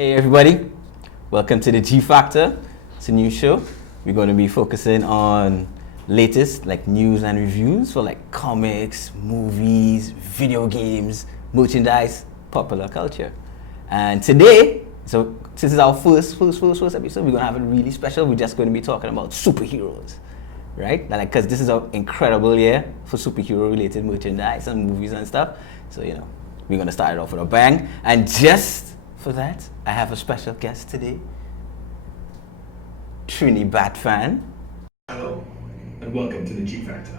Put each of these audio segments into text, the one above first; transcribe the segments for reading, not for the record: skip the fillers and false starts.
Hey everybody, welcome to the G Factor. It's a new show. We're going to be focusing on latest news and reviews for comics, movies, video games, merchandise, popular culture. And today, so this is our first episode, we're going to have it really special. We're just going to be talking about superheroes, right? Because this is an incredible year for superhero related merchandise and movies and stuff. So, we're going to start it off with a bang. And just for that, I have a special guest today, Trini Batfan. Hello, and welcome to the G Factor,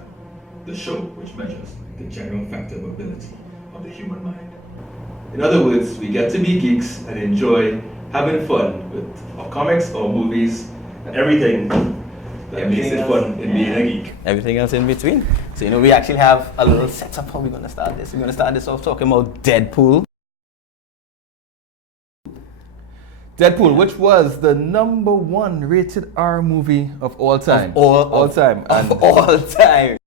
the show which measures the general factor of ability of the human mind. In other words, we get to be geeks and enjoy having fun with our comics or movies and everything that makes it fun in being a geek. Everything else in between. So, we actually have a little setup how we're going to start this. We're going to start this off talking about Deadpool. Deadpool, which was the #1 rated R movie of all time. Of all time.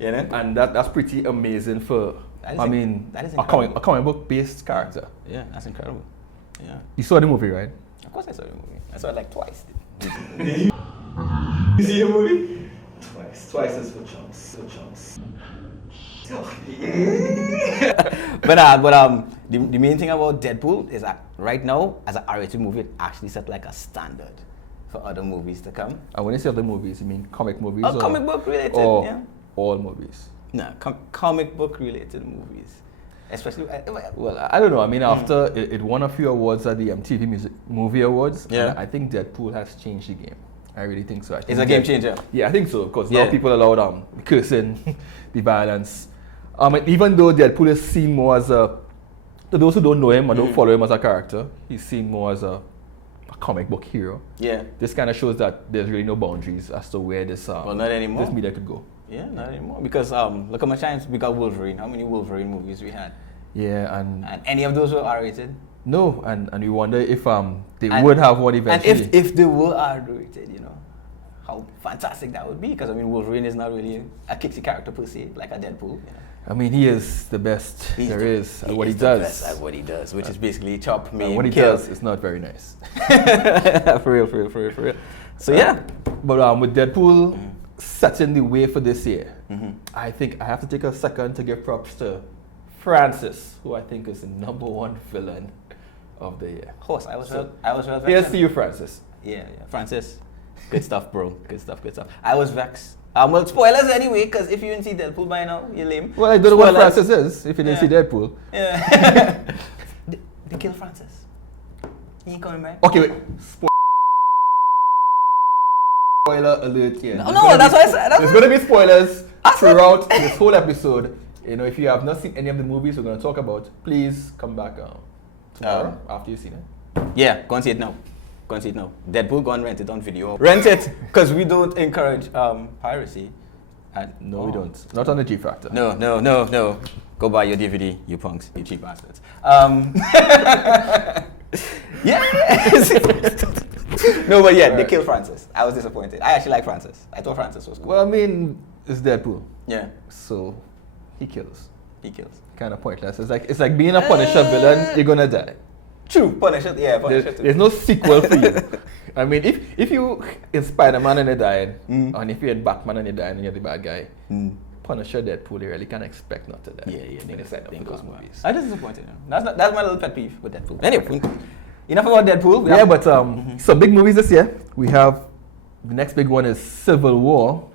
And that's pretty amazing for, that is a comic book based character. Yeah, that's incredible. Yeah. You saw the movie, right? Of course I saw the movie. I saw it twice. You see the movie? Twice is for chumps. But the main thing about Deadpool is that right now, as an R-rated movie, it actually set a standard for other movies to come. And when you say other movies, you mean comic movies? Or comic book related, or yeah. All movies? No, comic book related movies. Especially, well, I don't know. After it won a few awards at the MTV Movie Awards, yeah. I think Deadpool has changed the game. I really think so. It's a game changer. Yeah, I think so. Because now people allow the cursing, the violence. Even though Deadpool is seen more as to those who don't know him or don't follow him as a character, he's seen more as a comic book hero. Yeah. This kind of shows that there's really no boundaries as to where this well, not anymore. This media could go. Yeah, not anymore. Because look how much times we got Wolverine. How many Wolverine movies we had? Yeah, and any of those were R-rated? No, and we wonder if they would have one eventually. And if they were R-rated, how fantastic that would be. Because Wolverine is not really a kicksy character per se, like a Deadpool. He is the best there is at what he does. Best at what he does, which is basically chop, maim, what he kill. does is not very nice. For real. So yeah. But with Deadpool setting the way for this year, I think I have to take a second to give props to Francis, who I think is the #1 villain of the year. Of course, I was well. Here's to you, Francis. Yeah, Francis. Good stuff, bro. Good stuff. I was vexed. Well, spoilers anyway, because if you didn't see Deadpool by now, you're lame. Well, I don't know what Francis is if you didn't see Deadpool. Yeah. They killed Francis. He ain't coming back. Okay, wait. Spoiler alert here. No, that's what I said. There's going to be spoilers throughout this whole episode. If you have not seen any of the movies we're going to talk about, please come back tomorrow after you've seen it. Yeah, go and see it now. Deadpool, go and rent it on video. Rent it, because we don't encourage piracy. No, we don't. Not on the G Factor. No. Go buy your DVD, you punks, you cheap bastards. No, but yeah, they killed Francis. I was disappointed. I actually like Francis. I thought Francis was cool. Well, it's Deadpool. Yeah. So, he kills. Kind of pointless. It's like being a Punisher villain, you're gonna die. True, Punisher, Punisher too. There's no sequel for you. If you in Spider-Man and you're dying, and if you're in Batman and you're dying and you're the bad guy, Punisher, Deadpool, you really can't expect not to die. Yeah, they set up those movies. I just disappointed. That's my little pet peeve with Deadpool. Anyway, enough about Deadpool. Some big movies this year. We have the next big one is Civil War,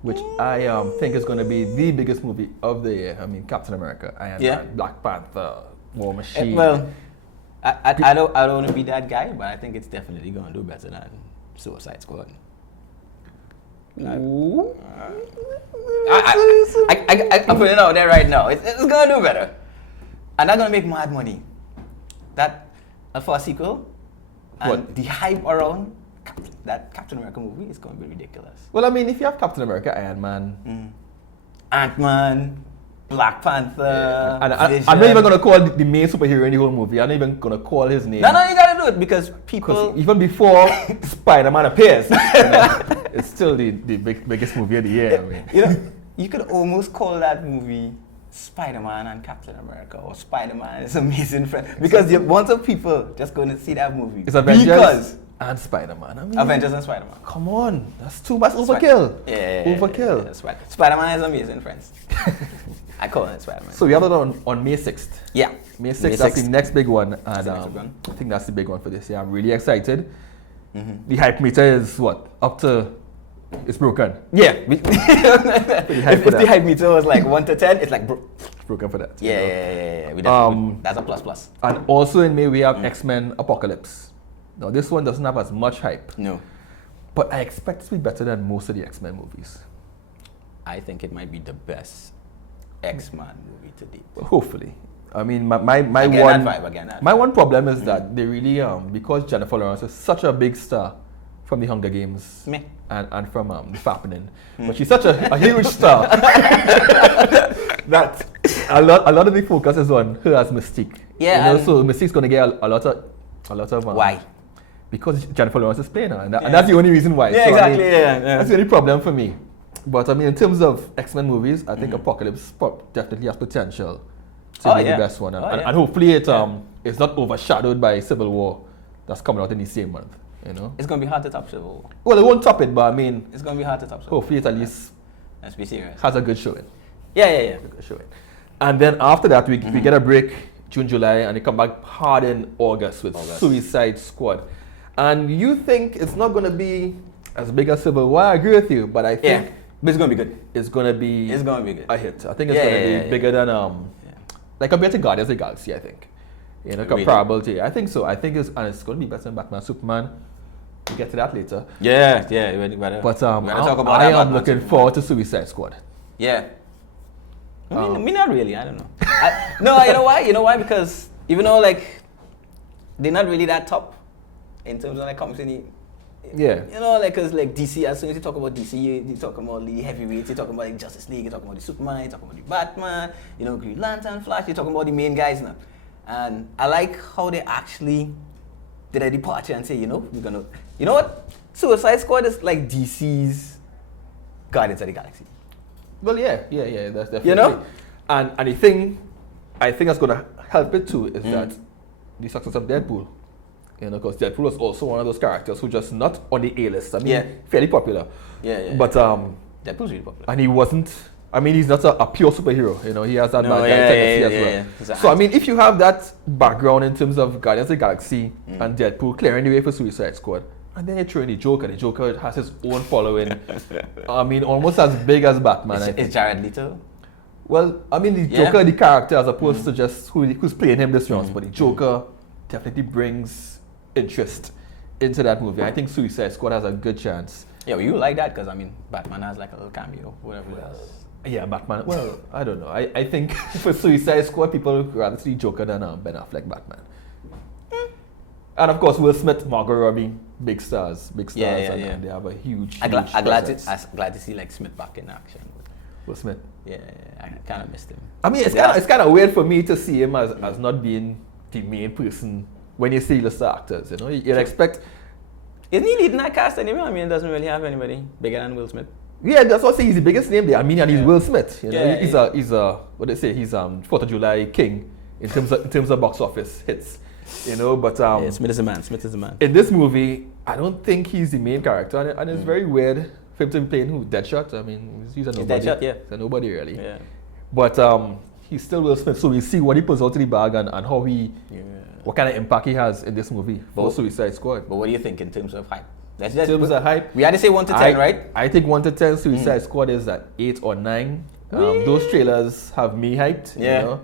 which I think is going to be the biggest movie of the year. Captain America, Iron Man, Black Panther, War Machine. I don't want to be that guy, but I think it's definitely going to do better than Suicide Squad. I'm putting it out there right now. It's going to do better. And they're going to make mad money. That for a sequel, and the hype around that Captain America movie is going to be ridiculous. Well, if you have Captain America, Iron Man, Ant-Man, Black Panther. And I'm not even going to call the main superhero in the whole movie. I'm not even going to call his name. No, you got to do it because people. Even before Spider-Man appears, it's still the biggest movie of the year. You could almost call that movie Spider-Man and Captain America, or Spider-Man is Amazing Friends, because you want some people just going to see that movie. It's Avengers because and Spider-Man. I mean, Avengers and Spider-Man. come on, that's too much overkill. Overkill. Spider-Man is Amazing Friends. I call it Spider-Man. So we have it on May 6th. Yeah. May 6th, May that's 6th. the next big one. And the next big one. I think that's the big one for this year. I'm really excited. The hype meter is what? Up to, it's broken. Yeah. hype if for the that. hype meter was like 1 to 10, it's like, It's broken for that. you yeah, know. yeah. We definitely, that's a plus. And also in May, we have X-Men Apocalypse. Now, this one doesn't have as much hype, No. but I expect it to be better than most of the X-Men movies. I think it might be the best X-Man movie to date. Well, hopefully. I mean, my Again, one that vibe, again, that my one problem is that they really because Jennifer Lawrence is such a big star from the Hunger Games Meh. and from the Fappening, but she's such a huge star that a lot of the focus is on her as Mystique. Yeah, you know, and- so Mystique's gonna get a lot of Why? Because Jennifer Lawrence is playing her, and that's the only reason why. Yeah, So, I exactly. mean, yeah. That's the only problem for me. But I mean, in terms of X-Men movies, I think Apocalypse definitely has potential to Oh, be yeah. the best one, Oh, yeah. and hopefully it's not overshadowed by Civil War that's coming out in the same month. You know, It's gonna be hard to top Civil War. well, it won't top it, but I mean, It's gonna be hard to top Civil War. hopefully it at least Let's be serious. has a good showing. Yeah. Good showing. And then after that, we get a break June, July, and they come back hard in August with Suicide Squad. And you think it's not going to be as big as Civil War? I agree with you, but I think But it's gonna be good. it's going to be It's gonna be good. a hit. I think it's going to be bigger than like compared to Guardians of the Galaxy. I think Really? comparable to. I think so. I think it's going to be better than Batman Superman. We'll get to that later. Yeah. We better But talk about I that am Batman looking Superman. forward to Suicide Squad. Yeah. Me not really. I don't know. No, you know why? You know why? Because even though like they're not really that top in terms of like comics, Yeah. you know, like because like DC, as soon as you talk about DC, you talk about the heavyweights, you talk about like Justice League, you talk about the Superman, you talk about the Batman, you know, Green Lantern, Flash, you're talking about the main guys now. And I like how they actually did a departure and say, you know, we're gonna, you know what? Suicide Squad is like DC's Guardians of the Galaxy. Well, yeah, that's definitely. You know? And the thing, I think that's going to help it too is that the success of Deadpool. You know, because Deadpool was also one of those characters who just not on the A-list. I mean, fairly popular. Yeah. But Deadpool's really popular. and he wasn't. I mean, he's not a pure superhero. You know, he has that bad guy tendency as well. He's So I mean, if you have that background in terms of Guardians of the Galaxy and Deadpool clearing the way for Suicide Squad, and then you throw in the Joker. The Joker has his own following. I mean, almost as big as Batman. I think. Is Jared Leto? Well, I mean, the Joker, the character, as opposed to just who's playing him this round, but the Joker definitely brings interest into that movie. I think Suicide Squad has a good chance. Yeah, well, you like that because I mean, Batman has like a little cameo, whatever else. Yeah, Batman. Well, I don't know. I think for Suicide Squad, people would rather see Joker than Ben Affleck Batman. And of course, Will Smith, Margot Robbie, big stars, and they have a huge. I'm huge glad presence. to see like Smith back in action. Will Smith. Yeah, I kind of missed him. I mean, it's kind of weird for me to see him as not being the main person when you see the star actors. You know, you'd expect. Isn't he leading that cast anyway? I mean, it doesn't really have anybody bigger than Will Smith. Yeah, that's what I say. He's the biggest name there. I mean, and he's Will Smith. You know, Yeah, he's a what they say. He's 4th of July king in terms of box office hits. You know, but Smith is the man. Smith is the man. in this movie, I don't think he's the main character, and it's very weird for him to be playing who Deadshot. I mean, he's a nobody. Deadshot, yeah. He's a nobody really. Yeah. But he's still Will Smith, so we see what he puts out to the bag and how what kind of impact he has in this movie for Suicide Squad. But what do you think in terms of hype? In terms of hype, We had to say 1 to 10, right? I think 1 to 10 Suicide Squad is at 8 or 9. Those trailers have me hyped. Yeah. You know?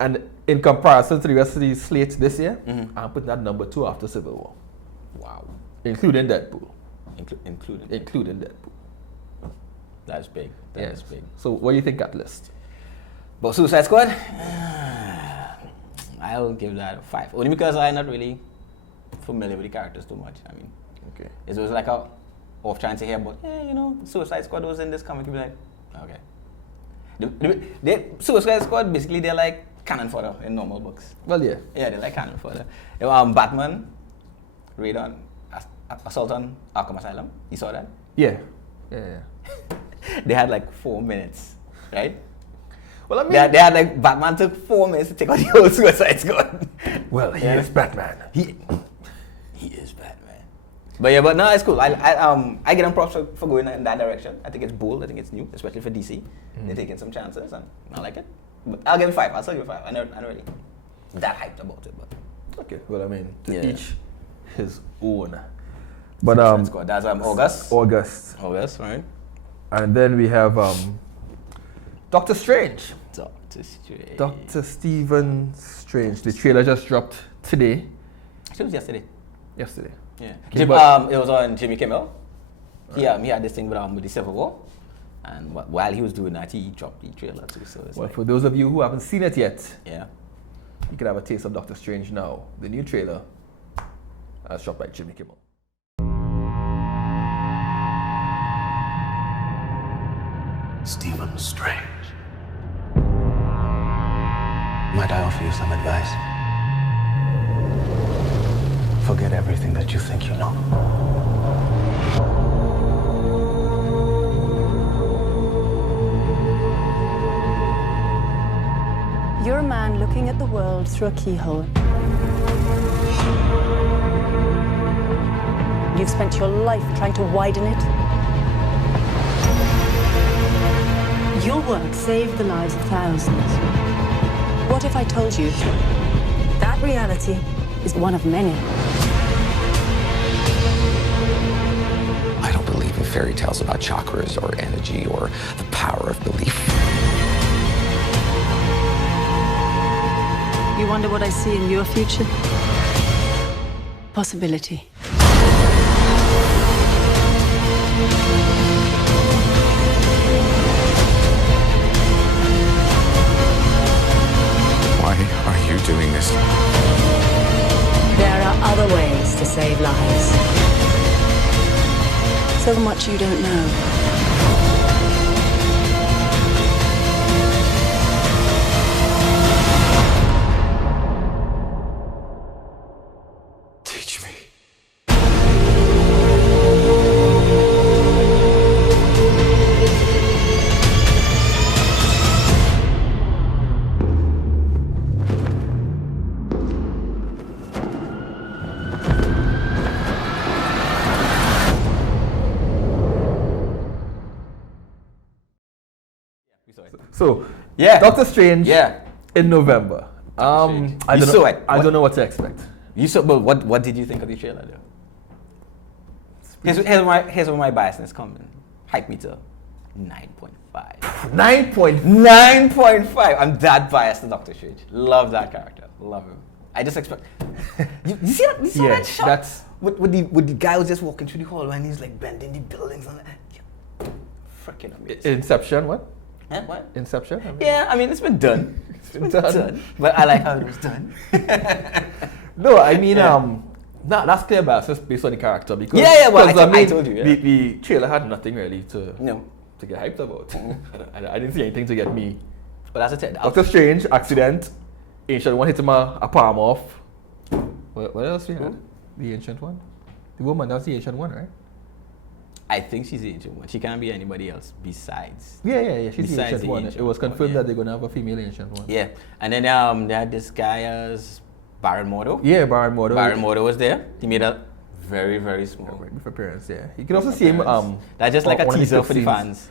And in comparison to the rest of the slate this year, I'm putting that number 2 after Civil War. Wow. Including Deadpool. Including Deadpool. That's big. That's big. So what do you think, Catalyst? But Suicide Squad, I'll give that a 5. Only because I'm not really familiar with the characters too much. I mean, Okay. it was like a off trying to hear about, you know, Suicide Squad was in this comic. You'd be like, okay. Suicide Squad, basically, they're like cannon fodder in normal books. Well, yeah. Yeah, they're like cannon fodder. Batman, raid on, assault on Arkham Asylum. You saw that? Yeah. They had like 4 minutes, right? Well, I mean, they had like Batman took 4 minutes to take out the whole Suicide Squad. well, he is Batman. He is Batman. But yeah, but no, it's cool. I get them props for going in that direction. I think it's bold. I think it's new, especially for DC. They're taking some chances, and I like it. But I'll give it 5. I'll still give it 5. I'm not really that hyped about it, but Okay, well, I mean, to Yeah. each his own. But Suicide Squad. That's August. August, Right? and then we have Doctor Strange. Doctor Strange. Doctor Stephen Strange. The trailer just dropped today. Actually, it was yesterday. Yesterday. Yeah. Okay, but- It was on Jimmy Kimmel. He had this thing with the Civil War, and while he was doing that, he dropped the trailer too. So it's Well, like, for those of you who haven't seen it yet, yeah. you can have a taste of Doctor Strange now. The new trailer, as shot by Jimmy Kimmel. Stephen Strange. Might I offer you some advice? Forget everything that you think you know. You're a man looking at the world through a keyhole. You've spent your life trying to widen it. Your work saved the lives of thousands. What if I told you that reality is one of many? I don't believe in fairy tales about chakras or energy or the power of belief. You wonder what I see in your future? Possibility. Why are you doing this? There are other ways to save lives. So much you don't know. Teach me. So, Yeah. Doctor Strange Yeah. in November. Strange. I You don't saw know. it. I What- don't know what to expect. But what did you think of the trailer though? Here's where my biasness comes in. Hype meter, 9.5. 9.5. 9.5. I'm that biased to Doctor Strange. Love that character. Love him. I just expect. you see that? You saw Yeah, that shot? that's- with the guy who's just walking through the hall and he's like bending the buildings and freaking amazing. Inception, what? Yeah, what? Inception? I mean, Yeah, I mean it's been done. It's been done. But I like how it was done. No, I mean, Yeah. that's clear bias based on the character because Yeah, well, I because, told you, yeah. the trailer had nothing really to No. to get hyped about. I didn't see anything to get me. But as I said, Doctor Strange, accident, Ancient One hit him a palm off. What else we had? The Ancient One? The woman, that's the Ancient One, right? I think she's the ancient one. She can't be anybody else besides. Yeah. She's the Besides Ancient the One. Ancient It was One, confirmed yeah. that they're going to have a female Ancient One. Yeah. And then they had this guy as Baron Mordo. Yeah, Baron Mordo. Baron Mordo was there. He made a very, very small. With appearance, yeah. You can also see him. That's just like a one of the teaser quick for the scenes. fans.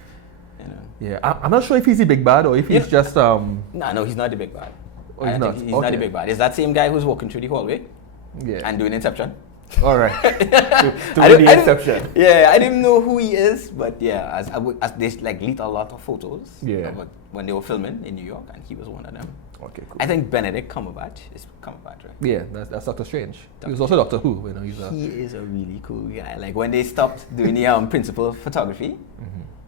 You know. Yeah, I'm not sure if he's the big bad or if he's Yeah. just No, he's not the big bad. Oh, I he's don't not? think he's not Okay. the big bad. It's that same guy who's walking through the hallway yeah. and doing Inception. All right. to I the don't- I don't- Inception. Yeah, I didn't know who he is, but yeah, as they like leaked a lot of photos. Yeah. Of when they were filming in New York, and he was one of them. Okay, cool. I think Benedict Cumberbatch is Cumberbatch, right? Yeah, that's Doctor Strange. He was also Doctor Who. You know, he's a He is a really cool guy. Like when they stopped doing the principal photography.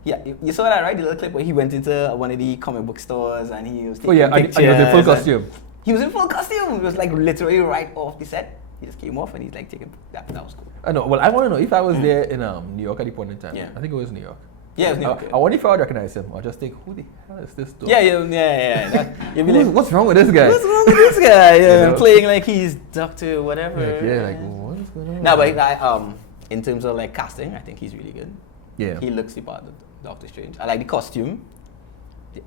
Yeah, you saw that, right? The little clip where he went into one of the comic book stores and he was taking Oh yeah, and he was in full pictures and- costume. He was in full costume. It was like literally right off the set. He just came off and he's like taking that was cool. I know. Well, I want to know if I was there in New York at the point in time. Yeah. I think it was New York. Yeah, it was New York. I wonder if I would recognize him or just think, who the hell is this dude? Yeah. You'd be like, What's wrong with this guy? what's wrong with this guy? Yeah, You know? playing like he's Doctor whatever. Like what is going on? No, but in terms of like casting, I think he's really good. Yeah. He looks the part of Doctor Strange. I like the costume.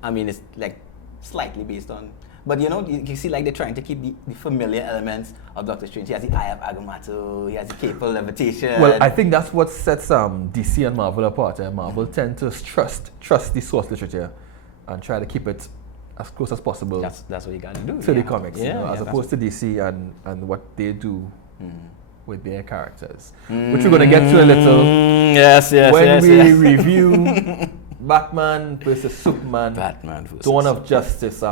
I mean, it's like slightly based on. But you know, you see like they're trying to keep the familiar elements of Doctor Strange. He has the Eye of Agamotto, he has the Cape of Levitation. Well, I think that's what sets DC and Marvel apart. Marvel tend to trust the source literature and try to keep it as close as possible. That's what you gotta do. To the comics, yeah, as opposed to DC and what they do with their characters, which we're gonna get to a little. When we review Batman versus Superman, Dawn of Justice.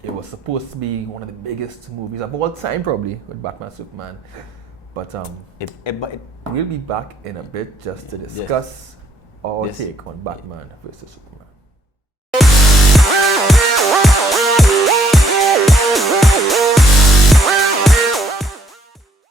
It was supposed to be one of the biggest movies of all time, probably, with Batman Superman. But we'll be back in a bit just to discuss our take on Batman versus Superman.